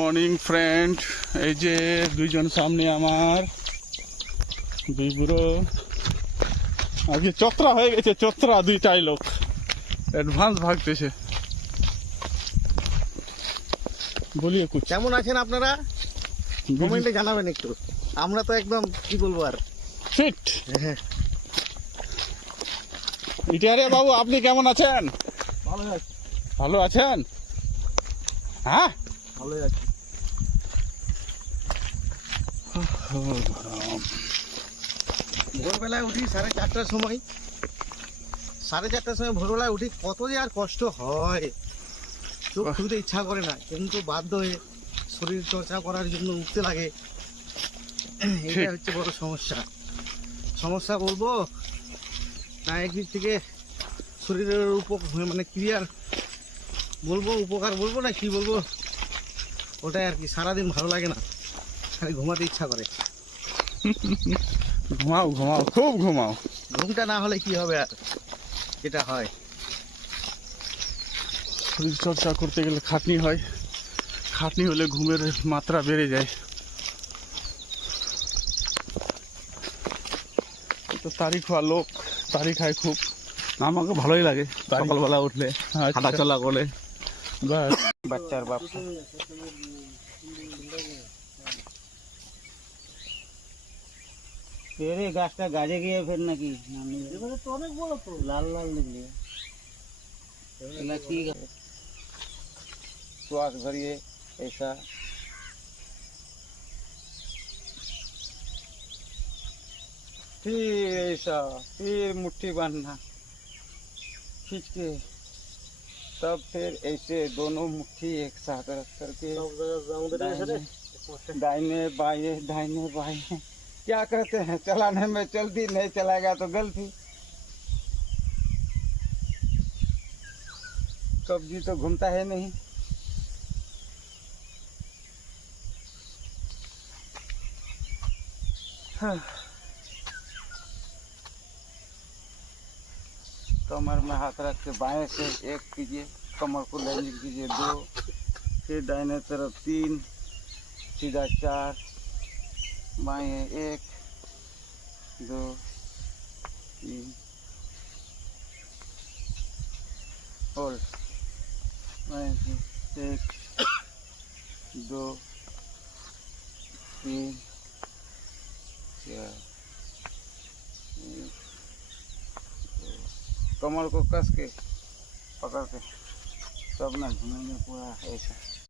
Morning friend, এই যে দুইজন সামনে আমার দুই বুড়ো আজকে চত্রা হয়ে গেছে। চত্রা দুইটাই লোক অ্যাডভান্স ভাগতেছে। বলিয়ে কুছ কেমন আছেন আপনারা? কমেন্টে জানাবেন একটু। আমরা তো একদম কি বলবো আর ফিট। ইটারে বাবু, আপনি কেমন আছেন? ভালো আছি। ভালো আছেন? হ্যাঁ, ভালো আছি। ভোরবেলায় উঠি 4:30টার সময়। 4:30টার সময় ভোরবেলায় উঠি, কত যে আর কষ্ট হয়, চোখ খুলতে ইচ্ছা করে না, কিন্তু বাধ্য হয়ে শরীর চর্চা করার জন্য উঠতে লাগে। এটা হচ্ছে বড় সমস্যা বলবো না, একদিক থেকে শরীরের মানে ক্রিয়ার বলবো, উপকার বলবো না কি বলবো, ওটাই আর কি। সারাদিন ভালো লাগে না, খালি ঘুমাতে ইচ্ছা করে। ঘুমাও ঘুমাও, খুব ঘুমাও। ঘুমটা না হলে কি হবে আর, যেটা হয়। শরীর চর্চা করতে গেলে খাটনি হয়, খাটনি হলে ঘুমের মাত্রা বেড়ে যায়। তো তারি খাওয়া লোক, তারি খায় খুব। আমাকে ভালোই লাগে সকালবেলা উঠলে হাঁটা চলা করলে। বাস বাচ্চার বাপ পেরে গাছটা গাজে গিয়ে ফের নাকি তো অনেক বড়, তো লাল লাল দেখলি কি श्वास भरिए ऐसा। फिर ऐसा, फिर मुट्ठी बांधना खींच के, तब फिर ऐसे दोनों मुट्ठी एक साथ रख करके दाहिने बाएं क्या कहते हैं, चलाने में चलती, नहीं चलाएगा तो गलती। कब्जी तो घूमता है नहीं। हाँ। कमर में हाथ रख के बाएं से 1 कीजिए, कमर को लैंडिंग कीजिए 2, फिर दाहिने तरफ 3, सीधा 4, बाएं 1 2 3, होल्ड, बाएं से 1 2 3 4 1 2। कमर को कस के पकड़ के, तब ना घूमेंगे पूरा ऐसा।